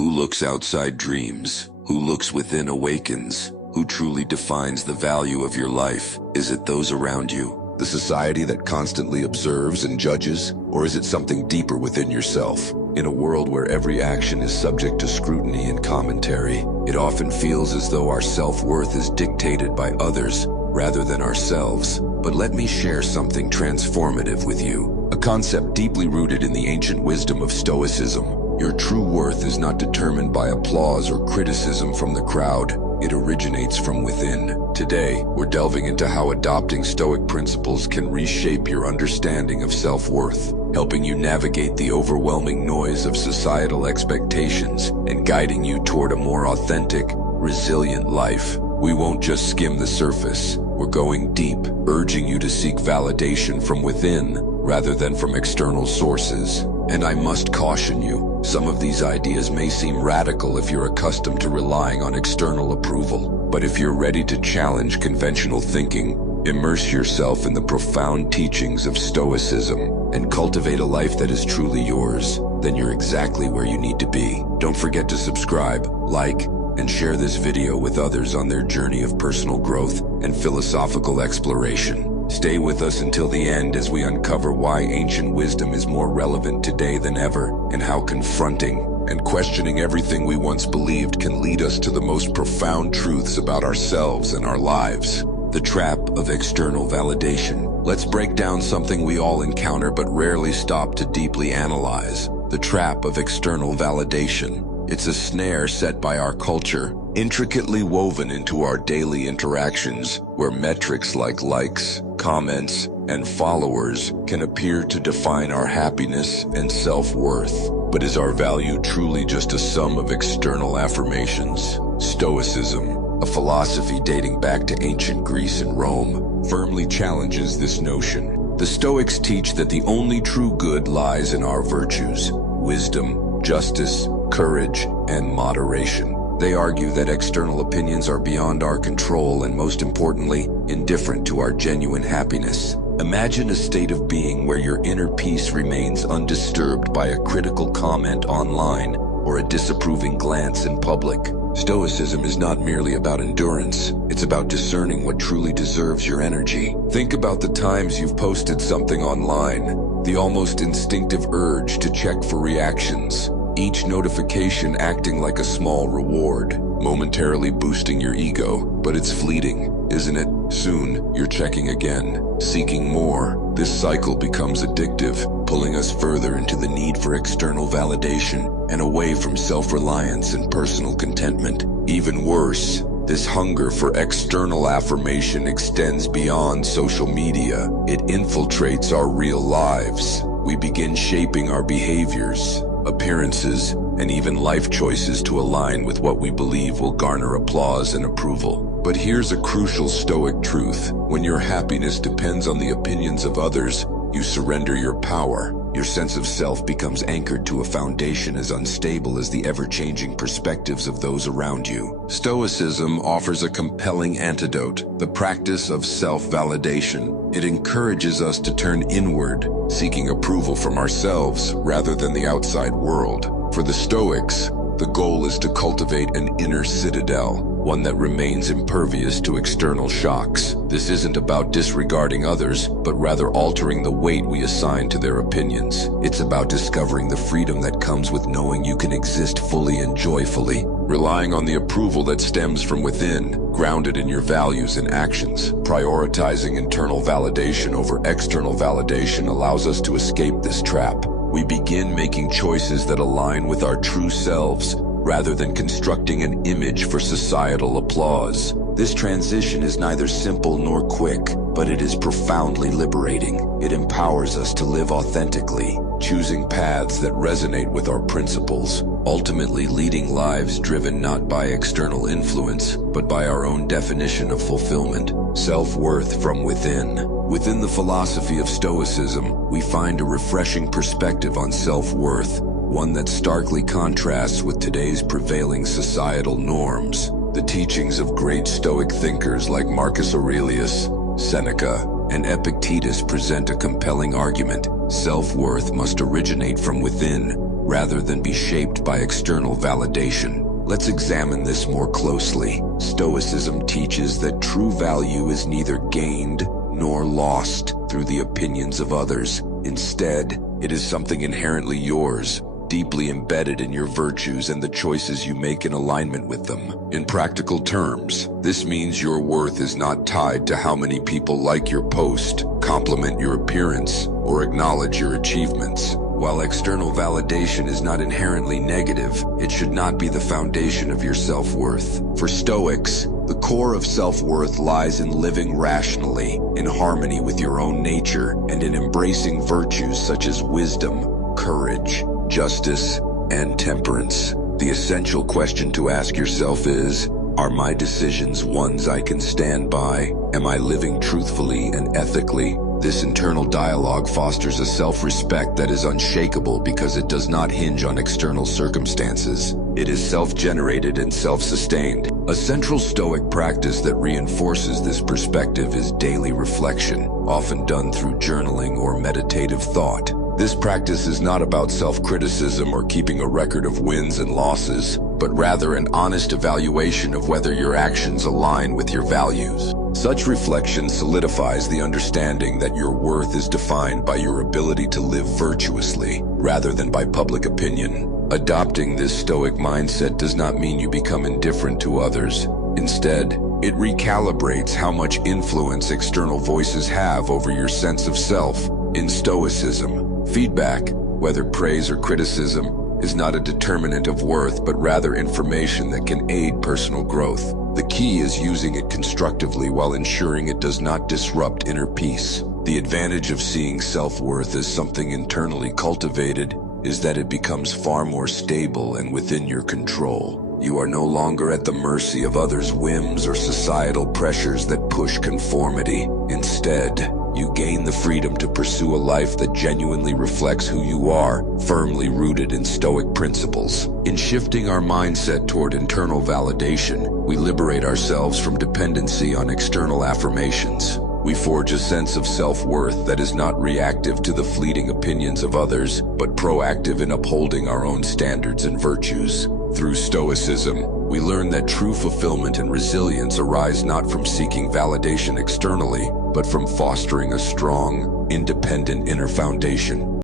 Who looks outside dreams? Who looks within awakens? Who truly defines the value of your life? Is it those around you? The society that constantly observes and judges? Or is it something deeper within yourself? In a world where every action is subject to scrutiny and commentary, it often feels as though our self-worth is dictated by others rather than ourselves. But let me share something transformative with you, a concept deeply rooted in the ancient wisdom of Stoicism. Your true worth is not determined by applause or criticism from the crowd. It originates from within. Today, we're delving into how adopting Stoic principles can reshape your understanding of self-worth, helping you navigate the overwhelming noise of societal expectations and guiding you toward a more authentic, resilient life. We won't just skim the surface. We're going deep, urging you to seek validation from within rather than from external sources. And I must caution you, some of these ideas may seem radical if you're accustomed to relying on external approval. But if you're ready to challenge conventional thinking, immerse yourself in the profound teachings of Stoicism, and cultivate a life that is truly yours, then you're exactly where you need to be. Don't forget to subscribe, like, and share this video with others on their journey of personal growth and philosophical exploration. Stay with us until the end as we uncover why ancient wisdom is more relevant today than ever, and how confronting and questioning everything we once believed can lead us to the most profound truths about ourselves and our lives. The trap of external validation. Let's break down something we all encounter but rarely stop to deeply analyze. The trap of external validation. It's a snare set by our culture, intricately woven into our daily interactions, where metrics like likes, comments, and followers can appear to define our happiness and self-worth. But is our value truly just a sum of external affirmations? Stoicism, a philosophy dating back to ancient Greece and Rome, firmly challenges this notion. The Stoics teach that the only true good lies in our virtues: wisdom, justice, courage, and moderation. They argue that external opinions are beyond our control and, most importantly, indifferent to our genuine happiness. Imagine a state of being where your inner peace remains undisturbed by a critical comment online or a disapproving glance in public. Stoicism is not merely about endurance, it's about discerning what truly deserves your energy. Think about the times you've posted something online, the almost instinctive urge to check for reactions, each notification acting like a small reward, momentarily boosting your ego. But it's fleeting, isn't it? Soon, you're checking again, seeking more. This cycle becomes addictive, pulling us further into the need for external validation and away from self-reliance and personal contentment. Even worse, this hunger for external affirmation extends beyond social media. It infiltrates our real lives. We begin shaping our behaviors, appearances, and even life choices to align with what we believe will garner applause and approval. But here's a crucial Stoic truth. When your happiness depends on the opinions of others, you surrender your power. Your sense of self becomes anchored to a foundation as unstable as the ever-changing perspectives of those around you. Stoicism offers a compelling antidote, the practice of self-validation. It encourages us to turn inward, seeking approval from ourselves rather than the outside world. For the Stoics, the goal is to cultivate an inner citadel, one that remains impervious to external shocks. This isn't about disregarding others, but rather altering the weight we assign to their opinions. It's about discovering the freedom that comes with knowing you can exist fully and joyfully, relying on the approval that stems from within, grounded in your values and actions. Prioritizing internal validation over external validation allows us to escape this trap. We begin making choices that align with our true selves, rather than constructing an image for societal applause. This transition is neither simple nor quick, but it is profoundly liberating. It empowers us to live authentically, choosing paths that resonate with our principles, ultimately leading lives driven not by external influence, but by our own definition of fulfillment. Self-worth from within. Within the philosophy of Stoicism, we find a refreshing perspective on self-worth, one that starkly contrasts with today's prevailing societal norms. The teachings of great Stoic thinkers like Marcus Aurelius, Seneca, and Epictetus present a compelling argument. Self-worth must originate from within, rather than be shaped by external validation. Let's examine this more closely. Stoicism teaches that true value is neither gained nor lost through the opinions of others. Instead, it is something inherently yours, deeply embedded in your virtues and the choices you make in alignment with them. In practical terms, this means your worth is not tied to how many people like your post, compliment your appearance, or acknowledge your achievements. While external validation is not inherently negative, it should not be the foundation of your self-worth. For Stoics, the core of self-worth lies in living rationally, in harmony with your own nature, and in embracing virtues such as wisdom, courage, justice, and temperance. The essential question to ask yourself is, are my decisions ones I can stand by? Am I living truthfully and ethically? This internal dialogue fosters a self-respect that is unshakable because it does not hinge on external circumstances. It is self-generated and self-sustained. A central Stoic practice that reinforces this perspective is daily reflection, often done through journaling or meditative thought. This practice is not about self-criticism or keeping a record of wins and losses, but rather an honest evaluation of whether your actions align with your values. Such reflection solidifies the understanding that your worth is defined by your ability to live virtuously, rather than by public opinion. Adopting this Stoic mindset does not mean you become indifferent to others. Instead, it recalibrates how much influence external voices have over your sense of self. In Stoicism, feedback, whether praise or criticism, is not a determinant of worth, but rather information that can aid personal growth. The key is using it constructively while ensuring it does not disrupt inner peace. The advantage of seeing self-worth as something internally cultivated is that it becomes far more stable and within your control. You are no longer at the mercy of others' whims or societal pressures that push conformity. Instead, you gain the freedom to pursue a life that genuinely reflects who you are, firmly rooted in Stoic principles. In shifting our mindset toward internal validation, we liberate ourselves from dependency on external affirmations. We forge a sense of self-worth that is not reactive to the fleeting opinions of others, but proactive in upholding our own standards and virtues. Through Stoicism, we learn that true fulfillment and resilience arise not from seeking validation externally, but from fostering a strong, independent inner foundation.